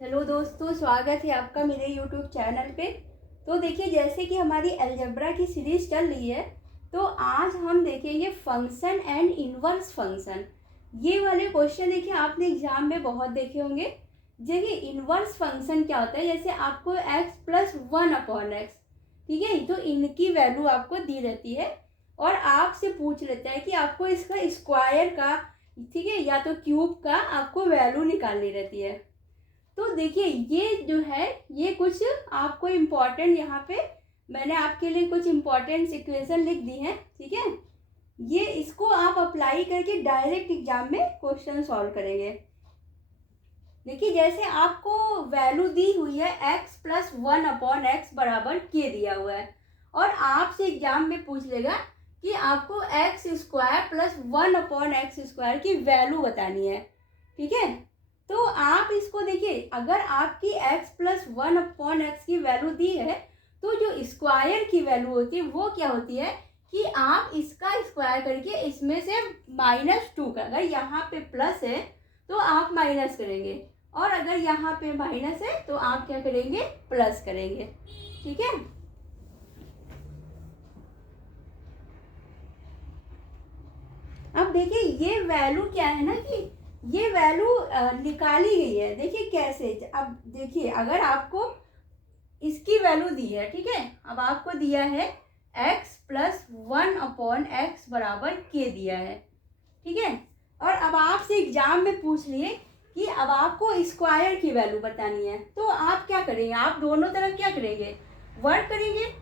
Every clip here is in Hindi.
हेलो दोस्तों, स्वागत है आपका मेरे यूट्यूब चैनल पे। तो देखिए, जैसे कि हमारी अलजेब्रा की सीरीज़ चल रही है, तो आज हम देखेंगे फंक्शन एंड इनवर्स फंक्शन। ये वाले क्वेश्चन देखिए आपने एग्जाम में बहुत देखे होंगे। देखिए, इनवर्स फंक्शन क्या होता है, जैसे आपको x प्लस 1/x, ठीक है, तो इनकी वैल्यू आपको दी रहती है और आपसे पूछ लेता है कि आपको इसका स्क्वायर का, ठीक है, या तो क्यूब का आपको वैल्यू निकालनी रहती है। तो देखिए, ये जो है ये कुछ आपको इम्पोर्टेंट, यहाँ पे मैंने आपके लिए कुछ इम्पोर्टेंट इक्वेशन लिख दी है, ठीक है। ये इसको आप अप्लाई करके डायरेक्ट एग्जाम में क्वेश्चन सॉल्व करेंगे। देखिए, जैसे आपको वैल्यू दी हुई है x प्लस 1/x बराबर k दिया हुआ है और आपसे एग्जाम में पूछ लेगा कि आपको x स्क्वायर प्लस 1/x² की वैल्यू बतानी है, ठीक है। तो आप इसको देखिए, अगर आपकी x प्लस 1/x की वैल्यू दी है तो जो स्क्वायर की वैल्यू होती है वो क्या होती है कि आप इसका स्क्वायर करके इसमें से -2 का, अगर यहाँ पे प्लस है तो आप माइनस करेंगे और अगर यहाँ पे माइनस है तो आप क्या करेंगे, प्लस करेंगे, ठीक है। अब देखिए, ये वैल्यू क्या है ना कि ये वैल्यू निकाली गई है। देखिए कैसे, अब देखिए, अगर आपको इसकी वैल्यू दी है, ठीक है, अब आपको दिया है x प्लस 1/x बराबर k दिया है, ठीक है। और अब आपसे एग्जाम में पूछ लिए कि अब आपको स्क्वायर की वैल्यू बतानी है, तो आप क्या करेंगे, आप दोनों तरफ क्या करेंगे, वर्क करेंगे।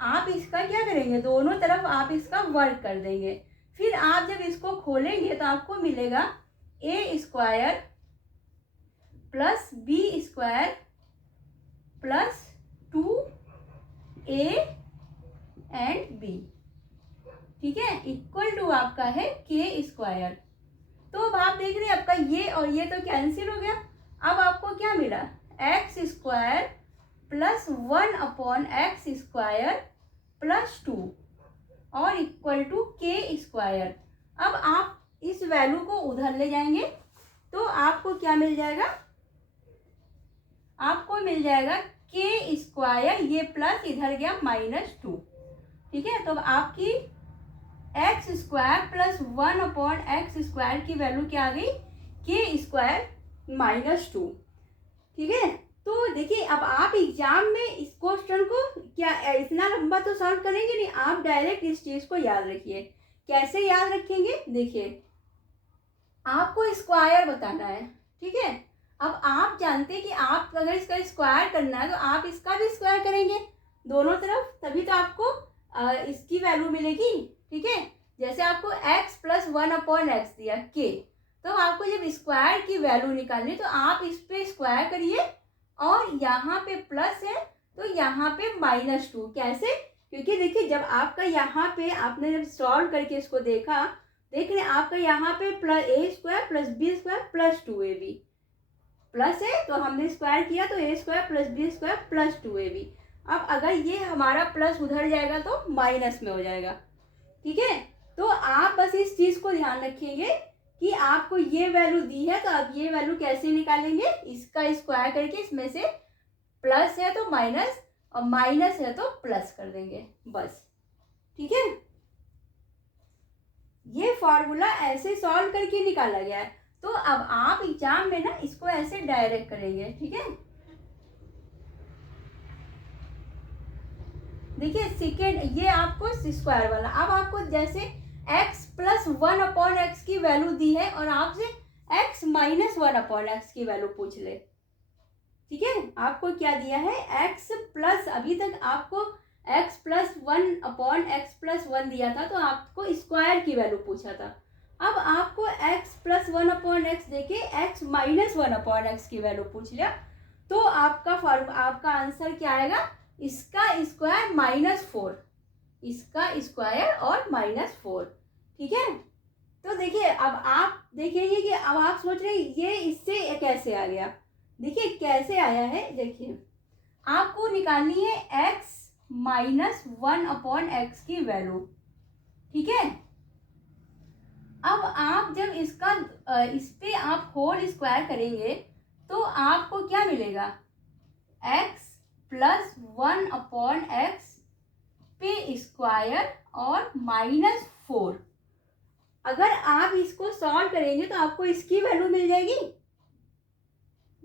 आप इसका क्या करेंगे, दोनों तरफ आप इसका वर्क कर देंगे। फिर आप जब इसको खोलेंगे तो आपको मिलेगा a² plus b² plus 2a and b, ठीक है, इक्वल टू आपका है k²। तो अब आप देख रहे हैं आपका ये और ये तो कैंसिल हो गया। अब आपको क्या मिला, x² प्लस 1/x² प्लस 2 और इक्वल टू k²। अब आप इस वैल्यू को उधर ले जाएंगे तो आपको क्या मिल जाएगा, आपको मिल जाएगा k², ये प्लस इधर गया -2, ठीक है। तो आपकी x² प्लस 1/x² की वैल्यू क्या आ गई, k² -2, ठीक है। तो देखिए, अब आप एग्जाम में इस क्वेश्चन को क्या इतना लंबा तो सॉल्व करेंगे नहीं, आप डायरेक्ट इस चीज को याद रखिए। कैसे याद रखेंगे, देखिए, आपको स्क्वायर बताना है, ठीक है। अब आप जानते हैं कि आप अगर इसका स्क्वायर करना है तो आप इसका भी स्क्वायर करेंगे दोनों तरफ, तभी तो आपको इसकी वैल्यू मिलेगी, ठीक है। जैसे आपको x प्लस 1/x दिया k, तो आपको जब स्क्वायर की वैल्यू निकालनी तो आप इस पे स्क्वायर करिए और यहाँ पे प्लस है तो यहाँ पे -2। कैसे, क्योंकि देखिए, जब आपका यहाँ पे आपने जब सॉल्व करके इसको देखा, देख रहे हैं आपका यहाँ पे plus a² plus b² plus 2ab plus है, तो हमने स्क्वायर किया तो a² plus b² plus 2ab। अब अगर ये हमारा प्लस उधर जाएगा तो माइनस में हो जाएगा, ठीक है। तो आप बस इस चीज को ध्यान रखेंगे कि आपको ये वैल्यू दी है तो आप ये वैल्यू कैसे निकालेंगे, इसका स्क्वायर करके इसमें से प्लस है तो माइनस और माइनस है तो प्लस कर देंगे, बस, ठीक है। ये फॉर्मूला ऐसे सॉल्व करके निकाला गया है। तो अब आप एग्जाम में ना इसको ऐसे डायरेक्ट करेंगे, ठीक है। देखिए सेकेंड, ये आपको स्क्वायर वाला, अब आपको जैसे x प्लस 1/x की वैल्यू दी है और आपसे x माइनस 1/x की वैल्यू पूछ ले, ठीक है। आपको क्या दिया है, x प्लस, अभी तक आपको x प्लस 1/x प्लस 1 दिया था तो आपको स्क्वायर की वैल्यू पूछा था। अब आपको x प्लस 1/x देके x माइनस 1/x की वैल्यू पूछ लिया, तो आपका आंसर क्या आएगा, इसका स्क्वायर -4, इसका स्क्वायर और -4, ठीक है। तो देखिए, अब आप देखेंगे कि अब आप सोच रहे ये इससे कैसे आ गया। देखिए कैसे आया है, देखिए, आपको निकालनी है x माइनस 1/x की वैल्यू, ठीक है। अब आप जब इसका इस पे आप होल स्क्वायर करेंगे तो आपको क्या मिलेगा, x प्लस 1/x पे स्क्वायर और -4। अगर आप इसको सॉल्व करेंगे तो आपको इसकी वैल्यू मिल जाएगी।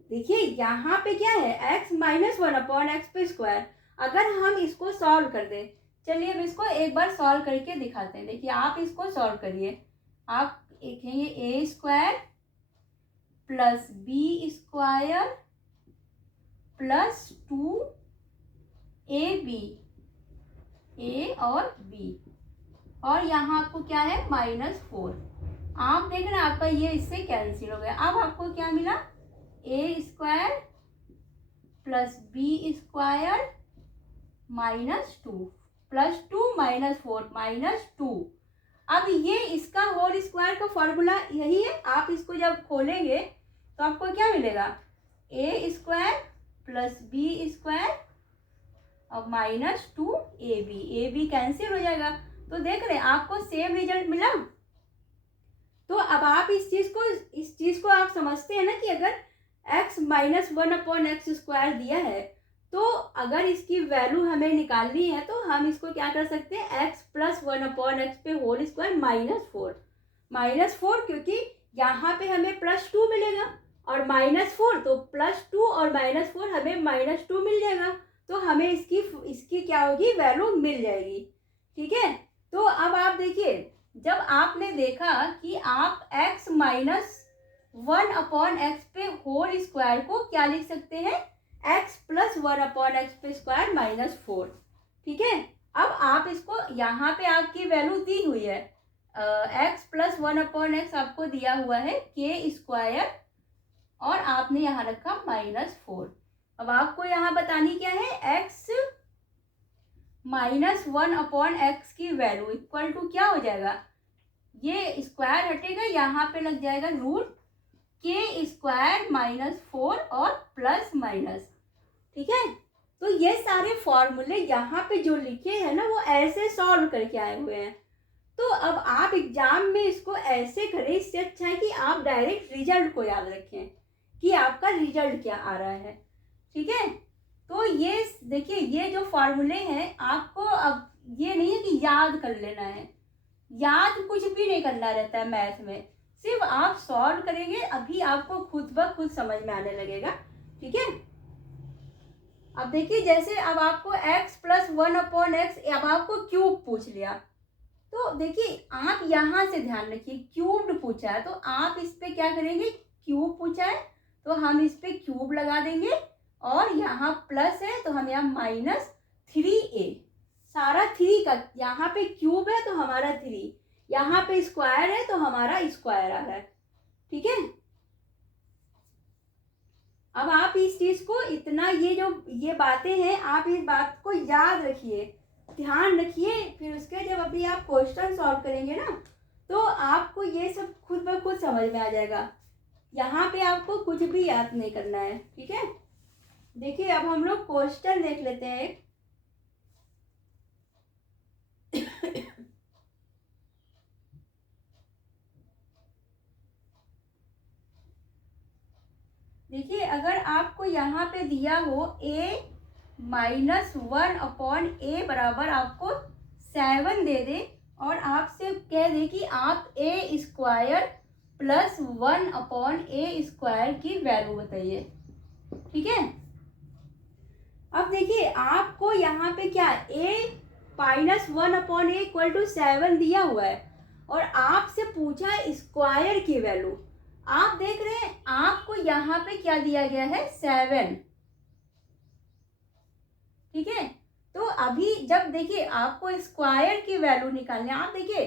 देखिए यहाँ पे क्या है, x माइनस 1/x पे स्क्वायर। अगर हम इसको सॉल्व कर दें, चलिए अब इसको एक बार सॉल्व करके दिखाते हैं। देखिए आप इसको सॉल्व करिए, आप लिखेंगे a square plus b square plus 2ab, a और b, और यहाँ आपको क्या है -4। आप देख रहे हैं आपका ये इससे कैंसिल हो गया। अब आपको क्या मिला, a square plus b square -2 plus 2 -4 -2। अब ये इसका होल स्क्वायर का फॉर्मूला यही है। आप इसको जब खोलेंगे तो आपको क्या मिलेगा, a square plus b square और -2ab, ab कैंसिल हो जाएगा। तो देख रहे हैं आपको सेम रिजल्ट मिला। तो अब आप इस चीज को आप समझते हैं ना कि अगर x माइनस 1/x स्क्वायर दिया है, तो अगर इसकी वैल्यू हमें निकालनी है तो हम इसको क्या कर सकते हैं, x प्लस 1/x पे होल स्क्वायर -4, क्योंकि यहाँ पे हमें +2 मिलेगा और -4, तो +2 और -4 हमें -2 मिल जाएगा। तो हमें इसकी क्या होगी, वैल्यू मिल जाएगी। ठीक है, तो अब आप देखिए, जब आपने देखा कि आप x माइनस 1/x पे होल स्क्वायर को क्या लिख सकते हैं, x प्लस 1/x पे स्क्वायर -4। ठीक है, अब आप इसको यहाँ पे आपकी वैल्यू दी हुई है, x प्लस 1/x आपको दिया हुआ है k स्क्वायर और आपने यहाँ रखा -4। अब आपको यहाँ बतानी क्या है, x माइनस 1/x की वैल्यू इक्वल टू क्या हो जाएगा, ये स्क्वायर हटेगा, यहाँ पे लग जाएगा रूट k स्क्वायर -4 और प्लस माइनस। ठीक है, तो ये सारे फॉर्मूले यहाँ पे जो लिखे हैं ना, वो ऐसे सॉल्व करके आए हुए हैं। तो अब आप एग्जाम में इसको ऐसे करें, इससे अच्छा है कि आप डायरेक्ट रिजल्ट को याद रखें कि आपका रिजल्ट क्या आ रहा है। ठीक है, तो ये देखिए, ये जो फॉर्मूले हैं आपको अब ये नहीं है कि याद कर लेना है, याद कुछ भी नहीं करना रहता है मैथ में, सिर्फ आप सॉल्व करेंगे, अभी आपको खुद ब खुद समझ में आने लगेगा। ठीक है, अब देखिए, जैसे अब आपको x प्लस 1/x, अब आपको क्यूब पूछ लिया, तो देखिए आप यहाँ से ध्यान रखिए, क्यूब्ड पूछा है तो आप इस पे क्या करेंगे, क्यूब पूछा है तो हम इस पे क्यूब लगा देंगे, और यहाँ प्लस है तो हम यहाँ -3a, सारा 3 का, यहाँ पे क्यूब है तो हमारा 3, यहाँ पे स्क्वायर है तो हमारा स्क्वायर आ रहा है। ठीक है, अब आप इस चीज को इतना, ये बातें हैं, आप इस बात को याद रखिए, ध्यान रखिए, फिर उसके जब अभी आप क्वेश्चन सॉल्व करेंगे ना, तो आपको ये सब खुद ब खुद समझ में आ जाएगा। यहाँ पे आपको कुछ भी याद नहीं करना है। ठीक है, देखिए अब हम लोग क्वेश्चन देख लेते हैं। देखिए, अगर आपको यहाँ पे दिया हो a माइनस 1/a बराबर आपको 7 दे दे, और आपसे कह दे कि आप a square plus 1/a square की वैल्यू बताइए। ठीक है, अब देखिए आपको यहाँ पे क्या, a minus 1/a equal to 7 दिया हुआ है, और आपसे पूछा है स्क्वायर की वैल्यू। आप देख रहे हैं आपको यहाँ पे क्या दिया गया है, 7। ठीक है, तो अभी जब देखिए आपको स्क्वायर की वैल्यू निकालनी है, आप देखिए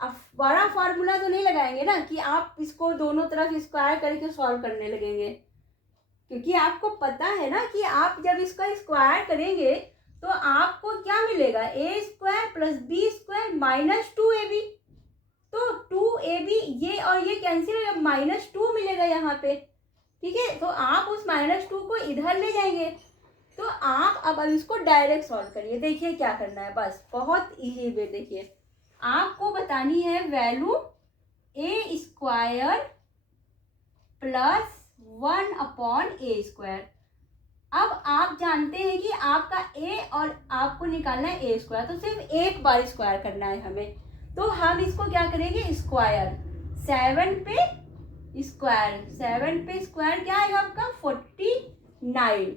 अब बड़ा फार्मूला तो नहीं लगाएंगे ना कि आप इसको दोनों तरफ स्क्वायर करके सॉल्व करने लगेंगे, क्योंकि आपको पता है ना कि आप जब इसका स्क्वायर करेंगे तो आपको क्या मिलेगा, a square plus b square -2ab, तो 2ab ये और ये कैंसिल हो, -2 मिलेगा यहाँ पे। ठीक है, तो आप उस -2 को इधर ले जाएंगे, तो आप अब इसको डायरेक्ट सॉल्व करिए। देखिए क्या करना है, बस बहुत इजी वे। देखिए आपको बतानी है value a square plus 1/a²। अब आप जानते हैं कि आपका a और आपको निकालना है a², तो सिर्फ एक बार स्क्वायर करना है हमें। तो हम इसको क्या करेंगे, स्क्वायर। 7 पे स्क्वायर क्या आएगा आपका 49।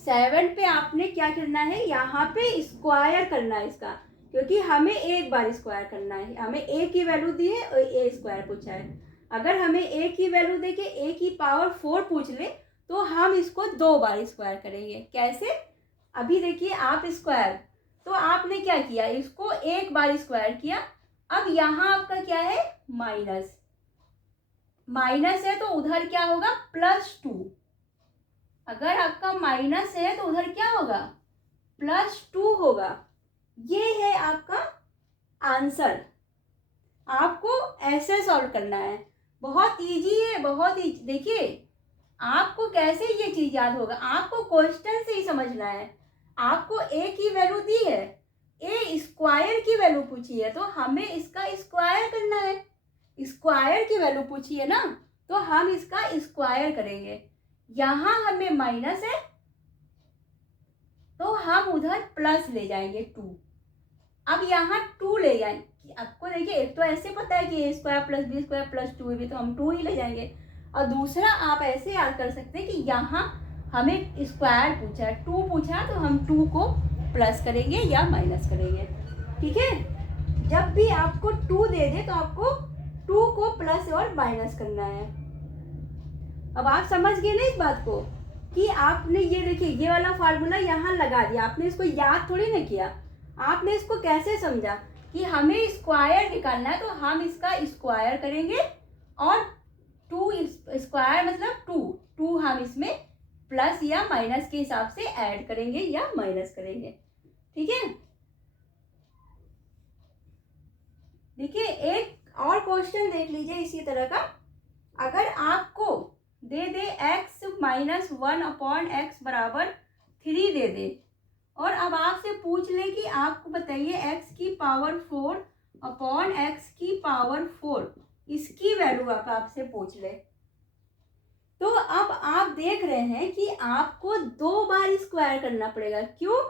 7 पे आपने क्या करना है, यहाँ पे स्क्वायर करना है इसका, क्योंकि हमें एक बार स्क्वायर करना है। हमें a की वैल्यू दी है और a² पूछा है। अगर हमें a की वैल्यू दे के a की पावर 4 पूछ ले तो हम इसको 2 बार स्क्वायर करेंगे। कैसे, अभी देखिए आप स्क्वायर, तो आपने क्या किया, इसको एक बार स्क्वायर किया। अब यहाँ आपका क्या है, माइनस है, तो उधर क्या होगा +2। अगर आपका माइनस है तो उधर क्या होगा, +2 होगा। ये है आपका आंसर। आपको ऐसे सॉल्व करना है, बहुत इजी है, बहुत इजी। देखिए आपको कैसे ये चीज याद होगा, आपको क्वेश्चन से ही समझना है। आपको a की वैल्यू दी है, a² की वैल्यू पूछी है, तो हमें इसका स्क्वायर करना है। स्क्वायर की वैल्यू पूछी है ना, तो हम इसका स्क्वायर करेंगे। यहाँ हमें माइनस है तो हम उधर प्लस ले जाएंगे 2। अब यहाँ 2 ले जाएंगे। आपको देखिए एक तो ऐसे पता है कि a² + b² + 2ab, भी तो हम 2 ही ले जाएंगे। और दूसरा आप ऐसे याद कर सकते हैं कि यहाँ हमें स्क्वायर पूछा है, 2 पूछा है, तो हम 2 को प्लस करेंगे या माइनस करेंगे। ठीक है, जब भी आपको 2 दे दे तो आपको 2 को प्लस और माइनस करना है। अब आप समझ गए ना इस बात को, कि आपने ये देखिए ये वाला फार्मूला यहाँ लगा दिया, आपने इसको याद थोड़ी ना किया। आपने इसको कैसे समझा कि हमें स्क्वायर निकालना है, तो हम इसका स्क्वायर करेंगे और 2 स्क्वायर मतलब 2 हम इसमें प्लस या माइनस के हिसाब से ऐड करेंगे या माइनस करेंगे। ठीक है, देखिए एक और क्वेश्चन देख लीजिए इसी तरह का। अगर आपको दे दे x - 1/x = 3 दे दे, और अब आपसे पूछ ले कि आपको बताइए x की पावर 4/x की पावर 4, इसकी वैल्यू आपसे पूछ ले, तो अब आप देख रहे हैं कि आपको 2 बार स्क्वायर करना पड़ेगा। क्यों,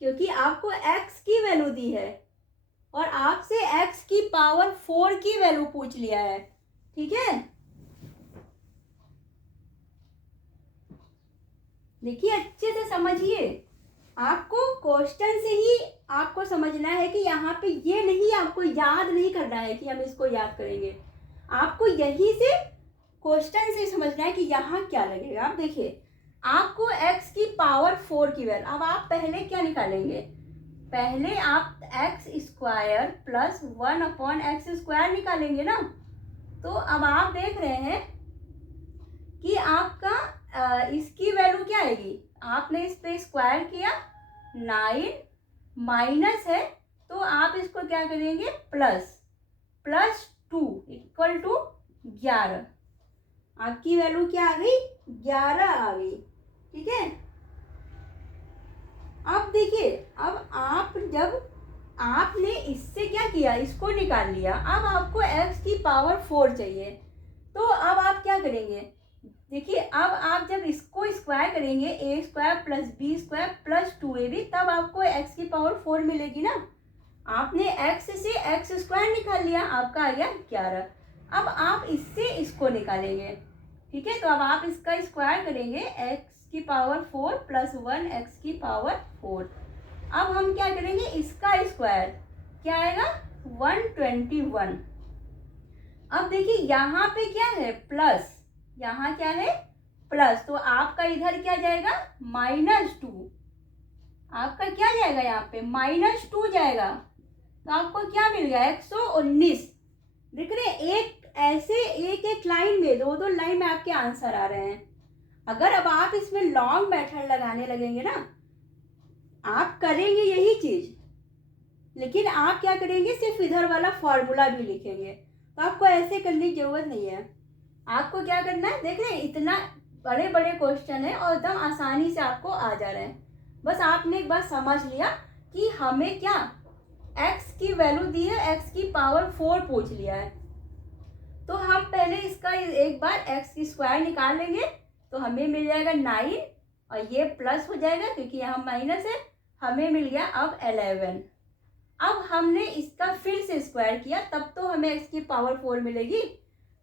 क्योंकि आपको x की वैल्यू दी है और आपसे x की पावर 4 की वैल्यू पूछ लिया है। ठीक है, देखिए अच्छे से समझिए, आपको क्वेश्चन से ही आपको समझना है कि यहाँ पे ये नहीं, आपको याद नहीं करना है कि हम इसको याद करेंगे। आपको यही से क्वेश्चन से समझना है कि यहाँ क्या लगेगा। आप देखिए आपको x की पावर 4 की वैल्यू, अब आप पहले क्या निकालेंगे, पहले आप x² + 1/x² निकालेंगे ना। तो अब आप देख रहे हैं कि आपका इसकी वैल्यू क्या आएगी, आपने इस पे स्क्वायर किया, 9 माइनस है, तो आप इसको क्या करेंगे +2 = 11। आपकी वैल्यू क्या आ गई, 11 आ गई। ठीक है, अब देखिए, अब आप जब आपने इससे क्या किया, इसको निकाल लिया, अब आपको x की पावर 4 चाहिए, तो अब आप क्या करेंगे, देखिए अब आप जब इसको स्क्वायर करेंगे a² + b² + 2ab, तब आपको x की पावर 4 मिलेगी ना। आपने x से x² निकाल लिया, आपका आ गया 11। अब आप इससे इसको निकालेंगे। ठीक है, तो अब आप इसका स्क्वायर करेंगे, x की पावर 4 + 1x की पावर 4। अब हम क्या करेंगे, इसका स्क्वायर क्या आएगा 121। अब देखिए यहाँ पे क्या है प्लस, यहाँ क्या है प्लस, तो आपका इधर क्या जाएगा -2। आपका क्या जाएगा, यहाँ पे -2 जाएगा, तो आपको क्या मिल गया 119। देख रहे हैं, एक ऐसे एक लाइन में, दो लाइन में आपके आंसर आ रहे हैं। अगर अब आप इसमें लॉन्ग मेथड लगाने लगेंगे ना, आप करेंगे यही चीज, लेकिन आप क्या करेंगे, सिर्फ इधर वाला फॉर्मूला भी लिखेंगे। तो आपको ऐसे करने की जरूरत नहीं है। आपको क्या करना है, देख रहे हैं इतना बड़े बड़े क्वेश्चन है और एकदम आसानी से आपको आ जा रहे हैं। बस आपने एक बार समझ लिया कि हमें क्या x की वैल्यू दी है, x की पावर 4 पूछ लिया है, तो हम पहले इसका एक बार एक्स की स्क्वायर निकाल लेंगे, तो हमें मिल जाएगा 9 और ये प्लस हो जाएगा क्योंकि यहाँ माइनस है, हमें मिल गया अब 11। अब हमने इसका फिर से स्क्वायर किया, तब तो हमें एक्स की पावर 4 मिलेगी।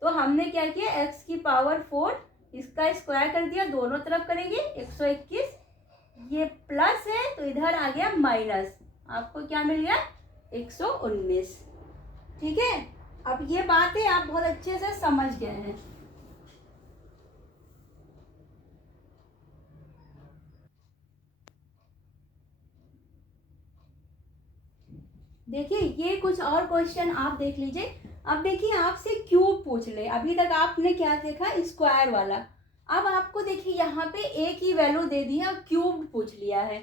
तो हमने क्या किया, एक्स की पावर 4 इसका स्क्वायर कर दिया, दोनों तरफ करेंगे 121, ये प्लस है तो इधर आ गया माइनस, आपको क्या मिल गया 119। ठीक है, अब ये बातें आप बहुत अच्छे से समझ गए हैं। देखिए ये कुछ और क्वेश्चन आप देख लीजिए। अब देखिए आपसे क्यूब पूछ ले, अभी तक आपने क्या देखा, स्क्वायर वाला। अब आपको देखिए यहाँ पे ए की वैल्यू दे दी है, क्यूब पूछ लिया है,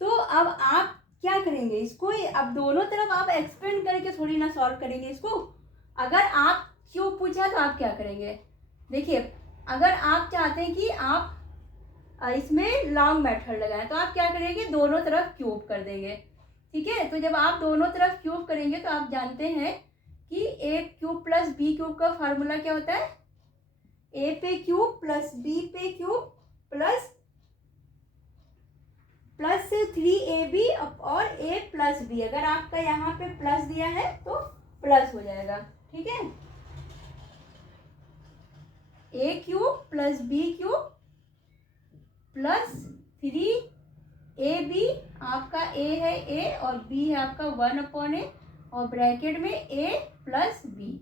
तो अब आप क्या करेंगे इसको, अब दोनों तरफ आप एक्सपेंड करके थोड़ी ना सॉल्व करेंगे इसको। अगर आप क्यूब पूछा तो आप क्या करेंगे, देखिए अगर आप चाहते हैं कि आप इसमें लॉन्ग मेथड लगाएं तो आप क्या करेंगे, दोनों तरफ क्यूब कर देंगे। ठीक है, तो जब आप दोनों तरफ क्यूब करेंगे तो आप जानते हैं कि ए क्यूब प्लस बी क्यूब का फार्मूला क्या होता है, ए पे क्यूब प्लस बी पे क्यूब प्लस 3ab और a प्लस बी। अगर आपका यहाँ पे प्लस दिया है तो प्लस हो जाएगा। ठीक है, a cube plus B cube plus 3ab, आपका a है a और b है आपका 1/a और ब्रैकेट में a प्लस b।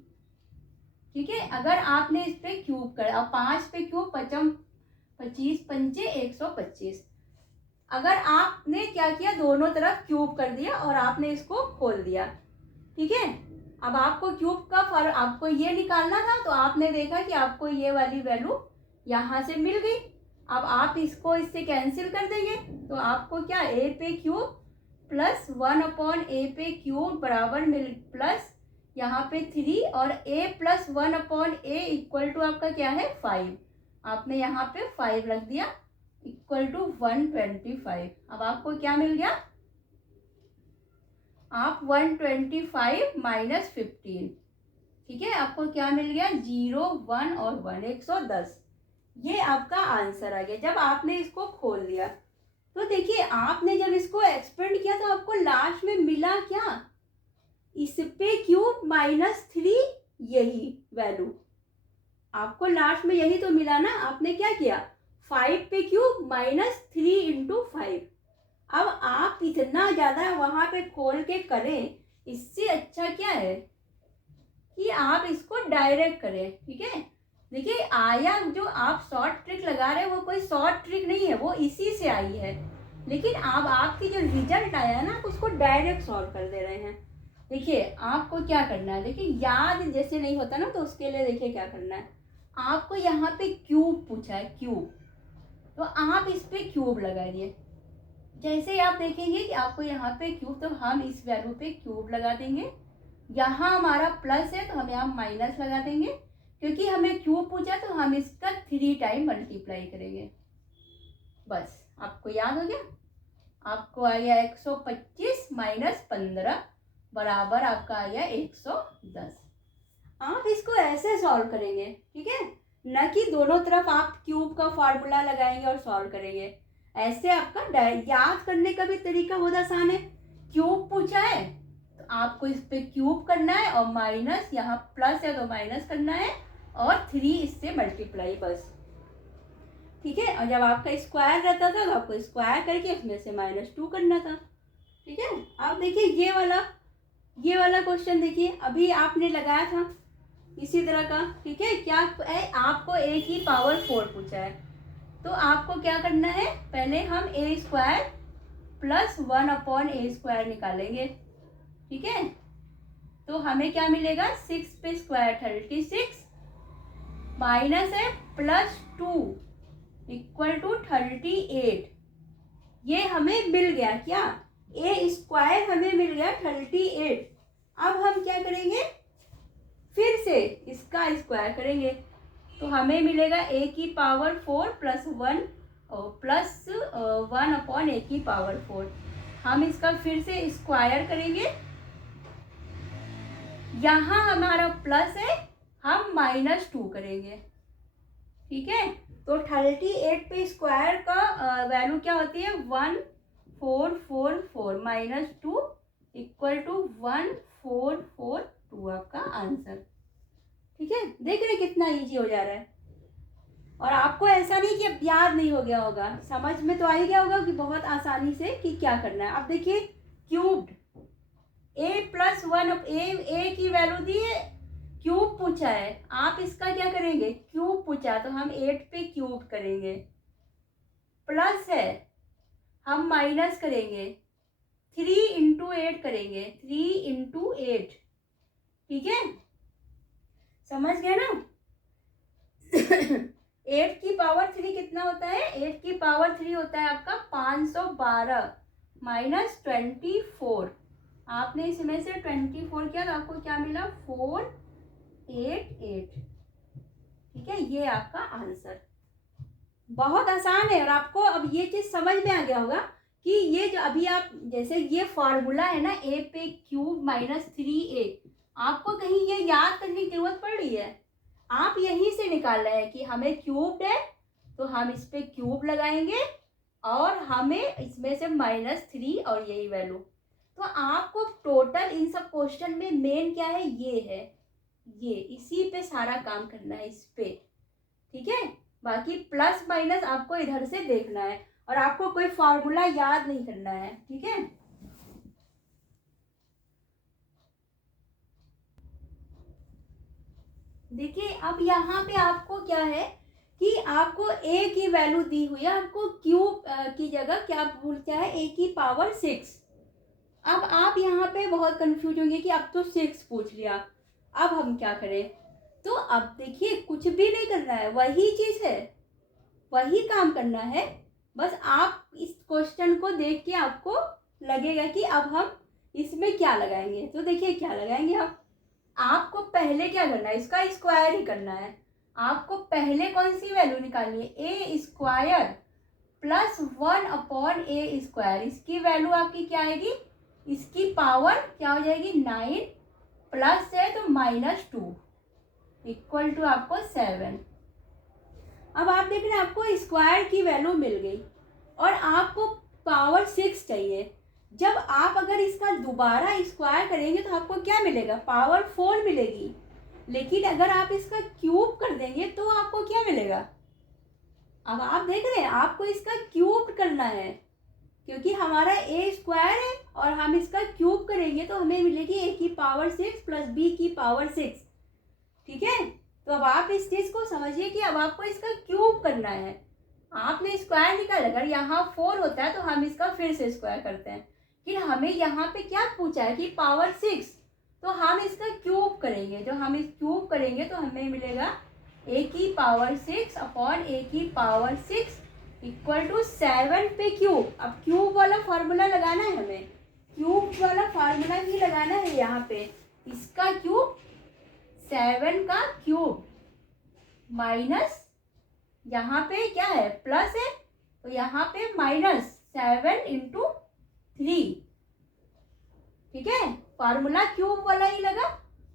ठीक है, अगर आपने इस पे क्यूब कर, 5 पे क्यूब 25 पंचे 125। अगर आपने क्या किया, दोनों तरफ क्यूब कर दिया और आपने इसको खोल दिया। ठीक है, अब आपको क्यूब का आपको ये निकालना था, तो आपने देखा कि आपको ये वाली वैल्यू यहाँ से मिल गई। अब आप इसको इससे कैंसिल कर देंगे, तो आपको क्या, a पे क्यूब प्लस 1/a पे क्यूब बराबर मिल प्लस यहाँ पे 3 और a plus 1/a equal to आपका क्या है 5। आपने यहाँ पे 5 रख दिया इक्वल टू 125। अब आपको क्या मिल गया, आप 125 माइनस 15। ठीक है, आपको क्या मिल गया 0 1 और 1 110। ये आपका आंसर आ गया जब आपने इसको खोल दिया। तो देखिए आपने जब इसको एक्सपेंड किया तो आपको लास्ट में मिला क्या, इस पे क्यूब माइनस 3, यही वैल्यू आपको लास्ट में यही तो मिला ना। आपने क्या किया, 5 पे क्यूब माइनस 3 इंटू 5। अब आप इतना ज़्यादा वहाँ पे खोल के करें, इससे अच्छा क्या है कि आप इसको डायरेक्ट करें। ठीक है, देखिए आया जो आप शॉर्ट ट्रिक लगा रहे हैं वो कोई शॉर्ट ट्रिक नहीं है, वो इसी से आई है, लेकिन अब आपकी जो रिजल्ट आया ना उसको डायरेक्ट सॉल्व कर दे रहे हैं। देखिए आपको क्या करना है, देखिए याद जैसे नहीं होता ना, तो उसके लिए देखिए क्या करना है, आपको यहाँ पे क्यूब पूछा है, क्यूब, तो आप इस पे क्यूब लगाइए। जैसे ही आप देखेंगे कि आपको यहाँ पे क्यूब, तो हम इस वैल्यू पे क्यूब लगा देंगे। यहाँ हमारा प्लस है तो हम यहाँ माइनस लगा देंगे, क्योंकि हमें क्यूब पूछा तो हम इसका 3 टाइम मल्टीप्लाई करेंगे। बस आपको याद हो गया, आपको आ गया 125 माइनस 15 बराबर आपका आ गया 110। आप इसको ऐसे सॉल्व करेंगे। ठीक है, न कि दोनों तरफ आप क्यूब का फार्मूला लगाएंगे और सॉल्व करेंगे। ऐसे आपका याद करने का भी तरीका बहुत आसान है। क्यूब पूछा है तो आपको इस पे क्यूब करना है और माइनस, यहाँ प्लस है तो माइनस करना है और 3 इससे मल्टीप्लाई, बस। ठीक है, और जब आपका स्क्वायर रहता था तो आपको स्क्वायर करके उसमें से -2 करना था। ठीक है, अब देखिए ये वाला क्वेश्चन देखिए, अभी आपने लगाया था इसी तरह का। ठीक है, क्या आपको a की पावर 4 पूछा है, तो आपको क्या करना है, पहले हम a स्क्वायर प्लस 1/a² निकालेंगे। ठीक है, तो हमें क्या मिलेगा, 6 पे स्क्वायर 36 माइनस है प्लस 2 इक्वल टू 38। ये हमें मिल गया क्या, a स्क्वायर हमें मिल गया 38। अब हम क्या करेंगे, फिर से इसका स्क्वायर करेंगे, तो हमें मिलेगा a की पावर 4 प्लस 1 प्लस 1/a की पावर 4। हम इसका फिर से स्क्वायर करेंगे, यहाँ हमारा प्लस है, हम -2 करेंगे। ठीक है, तो 38 पे स्क्वायर का वैल्यू क्या होती है 1444 -2 इक्वल टू 1442 आपका आंसर। ठीक है, देख रहे कितना इजी हो जा रहा है। और आपको ऐसा नहीं कि अब याद नहीं हो गया होगा, समझ में तो आ ही गया होगा कि बहुत आसानी से कि क्या करना है। अब देखिए क्यूब्ड a+1 ए की वैल्यू दी है, क्यूब पूछा है, आप इसका क्या करेंगे, क्यूब पूछा तो हम 8 पे क्यूब करेंगे, प्लस है हम माइनस करेंगे, 3 इंटू 8 करेंगे, 3 इंटू 8। ठीक है, समझ गए ना। 8 की पावर 3 कितना होता है, 8 की पावर 3 होता है आपका 512 -24। आपने इसमें से 24 किया तो आपको क्या मिला 488। ठीक है, ये आपका आंसर। बहुत आसान है। और आपको अब ये चीज समझ में आ गया होगा कि ये जो अभी आप जैसे ये फॉर्मूला है ना a पे क्यूब -3a, आपको कहीं ये याद करने की जरूरत पड़ रही है, आप यहीं से निकाल रहे हैं कि हमें क्यूब है तो हम इस पे क्यूब लगाएंगे और हमें इसमें से -3 और यही वैल्यू। तो आपको टोटल इन सब क्वेश्चन में मेन क्या है, ये है, ये इसी पे सारा काम करना है, इस पे। ठीक है, बाकी प्लस माइनस आपको इधर से देखना है और आपको कोई फॉर्मूला याद नहीं करना है। ठीक है, देखिए अब यहाँ पे आपको क्या है कि आपको a की वैल्यू दी हुई है, आपको क्यूब की जगह क्या बोलता है a की पावर 6। अब आप यहाँ पे बहुत कंफ्यूज होंगे कि अब तो 6 पूछ लिया, अब हम क्या करें। तो अब देखिए कुछ भी नहीं करना है, वही चीज है, वही काम करना है। बस आप इस क्वेश्चन को देख के आपको लगेगा कि अब हम इसमें क्या लगाएंगे। तो देखिए क्या लगाएंगे आप, आपको पहले क्या करना है, इसका स्क्वायर ही करना है। आपको पहले कौन सी वैल्यू निकालनी है, ए स्क्वायर प्लस 1/a²। इसकी वैल्यू आपकी क्या आएगी, इसकी पावर क्या हो जाएगी 9, प्लस है तो -2 इक्वल टू आपको 7। अब आप देख रहे हैं आपको स्क्वायर की वैल्यू मिल गई और आपको पावर 6 चाहिए। जब आप अगर इसका दोबारा स्क्वायर करेंगे तो आपको क्या मिलेगा, पावर 4 मिलेगी। लेकिन अगर आप इसका क्यूब कर देंगे तो आपको क्या मिलेगा, अब आप देख रहे हैं आपको इसका क्यूब करना है, क्योंकि हमारा a स्क्वायर है और हम इसका क्यूब करेंगे तो हमें मिलेगी a की पावर 6 प्लस b की पावर 6। ठीक है, तो अब आप इस चीज को समझिए कि अब आपको इसका क्यूब करना है। आपने स्क्वायर निकाला, अगर यहाँ 4 होता है तो हम इसका फिर से स्क्वायर करते हैं, कि हमें यहाँ पे क्या पूछा है कि पावर 6, तो हम इसका क्यूब करेंगे। जो हम इस क्यूब करेंगे तो हमें मिलेगा a की पावर 6 अपॉन a की पावर 6 इक्वल टू 7 पे क्यूब। अब क्यूब वाला फार्मूला लगाना है हमें, क्यूब वाला फार्मूला ही लगाना है यहाँ पे, इसका क्यूब 7 का क्यूब माइनस यहाँ पे क्या है प्लस है तो यहाँ पे -7 इंटू 3। ठीक है, फार्मूला क्यूब वाला ही लगा।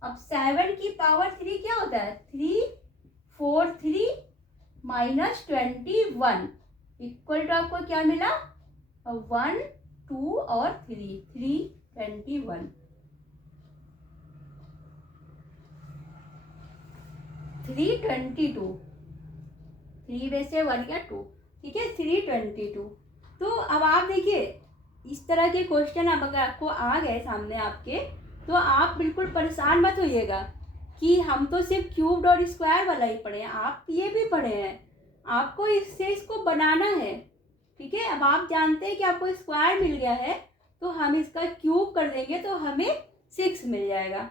अब 7 की पावर 3 क्या होता है 343 -21 इक्वल टू आपको क्या मिला 1 2 और 3 322 3 में से 1 क्या 2। ठीक है, 322। तो अब आप देखिए इस तरह के क्वेश्चन अब अगर आपको आ गए सामने आपके, तो आप बिल्कुल परेशान मत होइएगा कि हम तो सिर्फ क्यूब्ड और स्क्वायर वाला ही पढ़े हैं, आप ये भी पढ़े हैं, आपको इससे इसको बनाना है। ठीक है, अब आप जानते हैं कि आपको स्क्वायर मिल गया है तो हम इसका क्यूब कर देंगे तो हमें 6 मिल जाएगा।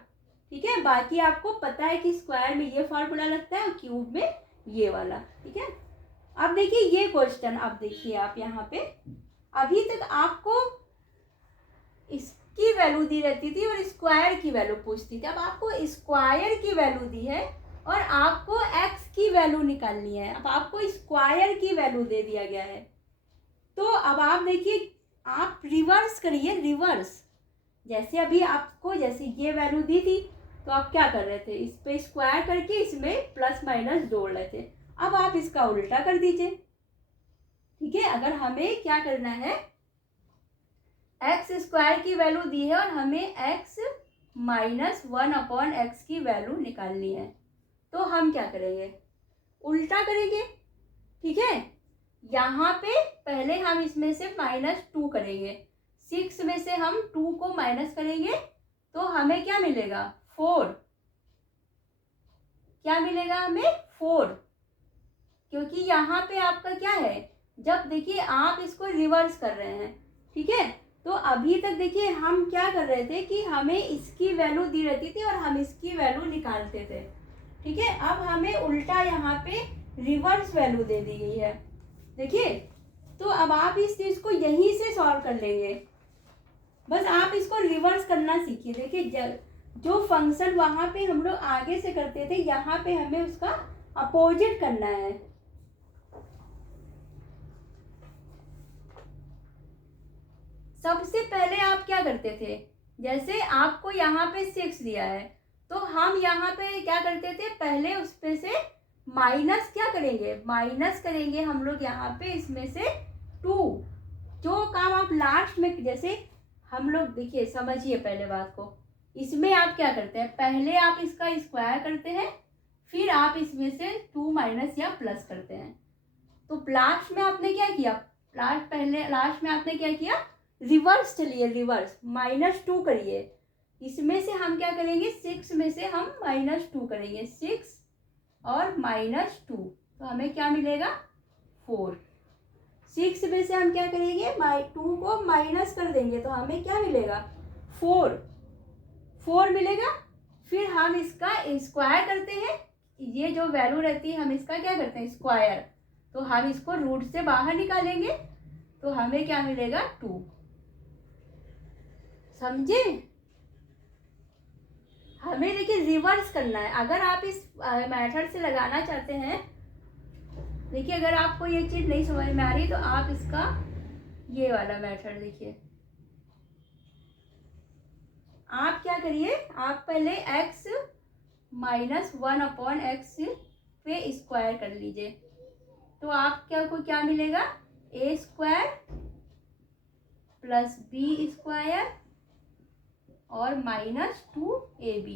ठीक है, बाकी आपको पता है कि स्क्वायर में ये फार्मूला लगता है और क्यूब में ये वाला। ठीक है, अब देखिए ये क्वेश्चन, अब देखिए आप यहाँ पे अभी तक आपको इसकी वैल्यू दी रहती थी और स्क्वायर की वैल्यू पूछती थी। अब आपको स्क्वायर की वैल्यू दी है और आपको एक्स की वैल्यू निकालनी है। अब आपको स्क्वायर की वैल्यू दे दिया गया है, तो अब आप देखिए आप रिवर्स करिए, रिवर्स। जैसे अभी आपको जैसे ये वैल्यू दी थी तो आप क्या कर रहे थे, इस पे स्क्वायर करके इसमें प्लस माइनस जोड़ रहे थे। अब आप इसका उल्टा कर दीजिए। ठीक है, अगर हमें क्या करना है, एक्स स्क्वायर की वैल्यू दी है और हमें एक्स माइनस 1/x की वैल्यू निकालनी है, तो हम क्या करेंगे, उल्टा करेंगे। ठीक है, यहाँ पे पहले हम इसमें से -2 करेंगे, 6 में से हम 2 को माइनस करेंगे तो हमें क्या मिलेगा, 4। क्या मिलेगा हमें, 4, क्योंकि यहाँ पे आपका क्या है, जब देखिए आप इसको रिवर्स कर रहे हैं। ठीक है, तो अभी तक देखिए हम क्या कर रहे थे कि हमें इसकी वैल्यू दी रहती थी और हम इसकी वैल्यू निकालते थे। ठीक है, अब हमें उल्टा यहाँ पे रिवर्स वैल्यू दे दी गई है। देखिए, तो अब आप इस चीज को यहीं से सॉल्व कर लेंगे, बस आप इसको रिवर्स करना सीखिए। देखिए, जो फंक्शन वहां पे हम लोग आगे से करते थे, यहाँ पे हमें उसका अपोजिट करना है। सबसे पहले आप क्या करते थे, जैसे आपको यहाँ पे 6 दिया है, तो हम यहाँ पे क्या करते थे, पहले उस पे से माइनस क्या करेंगे, माइनस करेंगे हम लोग यहाँ पे इसमें से 2। जो काम आप लास्ट में, जैसे हम लोग देखिए समझिए पहले बात को, इसमें आप क्या करते हैं, पहले आप इसका स्क्वायर करते हैं, फिर आप इसमें से 2 माइनस या प्लस करते हैं। तो लास्ट में आपने क्या किया, लास्ट में आपने क्या किया, रिवर्स चलिए, रिवर्स -2 करिए। इसमें से हम क्या करेंगे, 6 में से हम -2 करेंगे, 6 और -2, तो हमें क्या मिलेगा, 4। 6 में से हम क्या करेंगे, 2 को माइनस कर देंगे तो हमें क्या मिलेगा, 4 मिलेगा। फिर हम इसका स्क्वायर करते हैं, ये जो वैल्यू रहती है हम इसका क्या करते हैं, स्क्वायर, तो हम इसको रूट से बाहर निकालेंगे तो हमें क्या मिलेगा, 2। समझे, हमें देखिए रिवर्स करना है। अगर आप इस मेथड से लगाना चाहते हैं, देखिए अगर आपको ये चीज नहीं समझ में आ रही तो आप इसका ये वाला मेथड देखिए। आप क्या करिए, आप पहले x माइनस 1/x पे स्क्वायर कर लीजिए, तो आप क्या मिलेगा, a² प्लस b² और -2ab।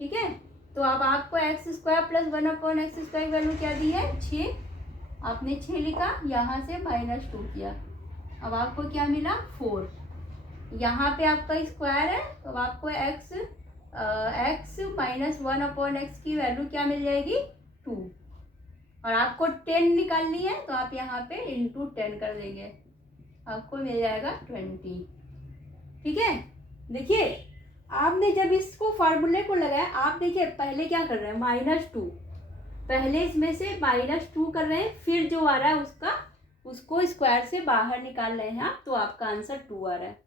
ठीक है, तो अब आपको x² प्लस 1/x² की वैल्यू क्या दी है, 6। आपने 6 लिखा, यहाँ से -2 किया, अब आपको क्या मिला, 4। यहाँ पे आपका स्क्वायर है, तो अब आपको x माइनस 1/x की वैल्यू क्या मिल जाएगी, 2। और आपको 10 निकालनी है, तो आप यहाँ पे इंटू 10 कर देंगे, आपको मिल जाएगा 20। ठीक है, देखिए आपने जब इसको फार्मूले को लगाया, आप देखिए पहले क्या कर रहे हैं, -2, पहले इसमें से -2 कर रहे हैं, फिर जो आ रहा है उसको स्क्वायर से बाहर निकाल रहे हैं आप, तो आपका आंसर 2 आ रहा है।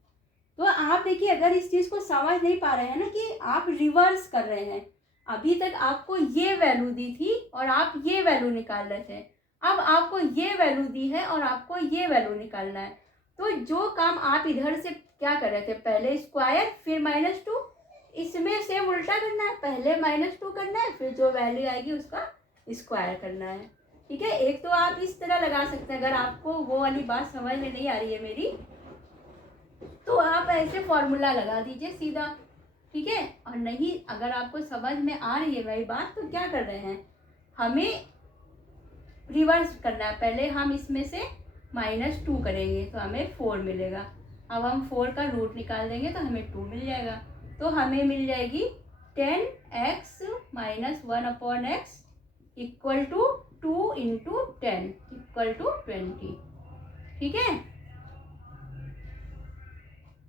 तो आप देखिए, अगर इस चीज को समझ नहीं पा रहे हैं ना कि आप रिवर्स कर रहे हैं, अभी तक आपको ये वैल्यू दी थी और आप ये वैल्यू निकाल रहे थे, अब आपको ये वैल्यू दी है और आपको ये वैल्यू निकालना है। तो जो काम आप इधर से क्या कर रहे थे, पहले स्क्वायर फिर -2, इसमें सेम उल्टा करना है, पहले -2 करना है, फिर जो वैल्यू आएगी उसका स्क्वायर करना है। ठीक है, एक तो आप इस तरह लगा सकते हैं, अगर आपको वो वाली बात समझ में नहीं आ रही है मेरी, तो आप ऐसे फॉर्मूला लगा दीजिए सीधा। ठीक है, और नहीं अगर आपको समझ में आ रही है मेरी बात, तो क्या कर रहे हैं, हमें रिवर्स करना है, पहले हम इसमें से -2 करेंगे तो हमें 4 मिलेगा, अब हम 4 का रूट निकाल देंगे तो हमें 2 मिल जाएगा, तो हमें मिल जाएगी 10x minus 1/x equal to 2 into 10 equal to 20। ठीक है,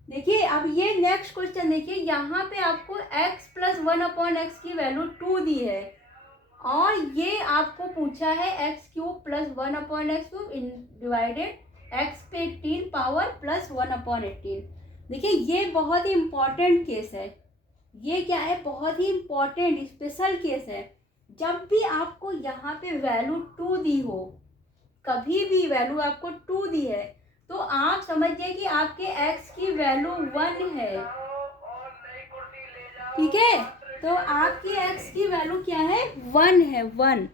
देखिए अब ये नेक्स्ट क्वेश्चन देखिए, यहाँ पे आपको x प्लस 1/x की वैल्यू 2 दी है और ये आपको पूछा है x³ plus 1/x³ divided x पे 18 पावर प्लस 1/18। देखिए ये बहुत ही इम्पॉर्टेंट केस है, ये क्या है, बहुत ही इम्पॉर्टेंट स्पेशल केस है। जब भी आपको यहाँ पे वैल्यू 2 दी हो, कभी भी वैल्यू आपको 2 दी है, तो आप समझिए कि आपके x की वैल्यू 1 है। ठीक है, तो आपकी x की वैल्यू क्या है, 1 है, 1।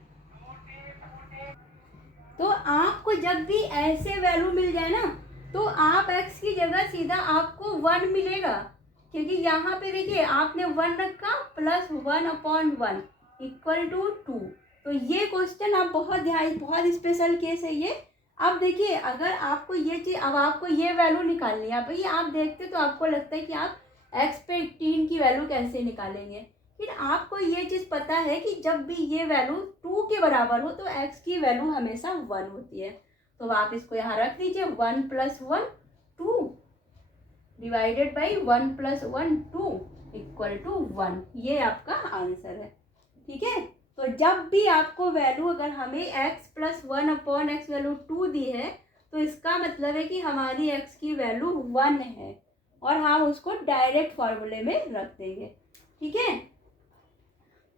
तो आपको जब भी ऐसे वैल्यू मिल जाए ना, तो आप x की जगह सीधा आपको 1 मिलेगा, क्योंकि यहाँ पे देखिए आपने 1 रखा प्लस 1/1 इक्वल टू 2। तो ये क्वेश्चन आप बहुत स्पेशल केस है ये। अब देखिए अगर आपको ये चीज़, अब आपको ये वैल्यू निकालनी है, अब ये आप देखते तो आपको लगता है कि आप x पे 18 की वैल्यू कैसे निकालेंगे। फिर आपको ये चीज़ पता है कि जब भी ये वैल्यू 2 के बराबर हो तो x की वैल्यू हमेशा 1 होती है। तो आप इसको यहाँ रख दीजिए, 1 + 1 2 डिवाइडेड बाई 1 + 1 2 इक्वल टू 1। ये आपका आंसर है, ठीक है। तो जब भी आपको वैल्यू, अगर हमें x + 1/x वैल्यू 2 दी है, तो इसका मतलब है कि हमारी x की वैल्यू 1 है, और हम उसको डायरेक्ट फॉर्मूले में रख देंगे, ठीक है।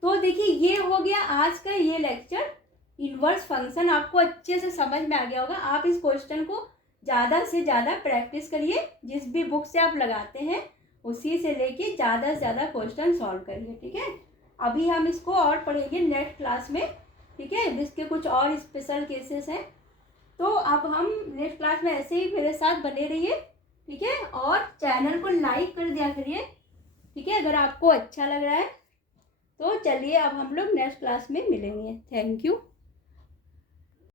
तो देखिए ये हो गया आज का ये लेक्चर। इन्वर्स फंक्शन आपको अच्छे से समझ में आ गया होगा। आप इस क्वेश्चन को ज़्यादा से ज़्यादा प्रैक्टिस करिए, जिस भी बुक से आप लगाते हैं उसी से लेके ज़्यादा से ज़्यादा क्वेश्चन सॉल्व करिए, ठीक है। अभी हम इसको और पढ़ेंगे नेक्स्ट क्लास में, ठीक है, जिसके कुछ और स्पेशल केसेस हैं। तो अब हम नेक्स्ट क्लास में ऐसे ही मेरे साथ बने रहिए, ठीक है, और चैनल को लाइक कर दिया करिए, ठीक है, अगर आपको अच्छा लग रहा है। तो चलिए अब हम लोग नेक्स्ट क्लास में मिलेंगे। Thank you.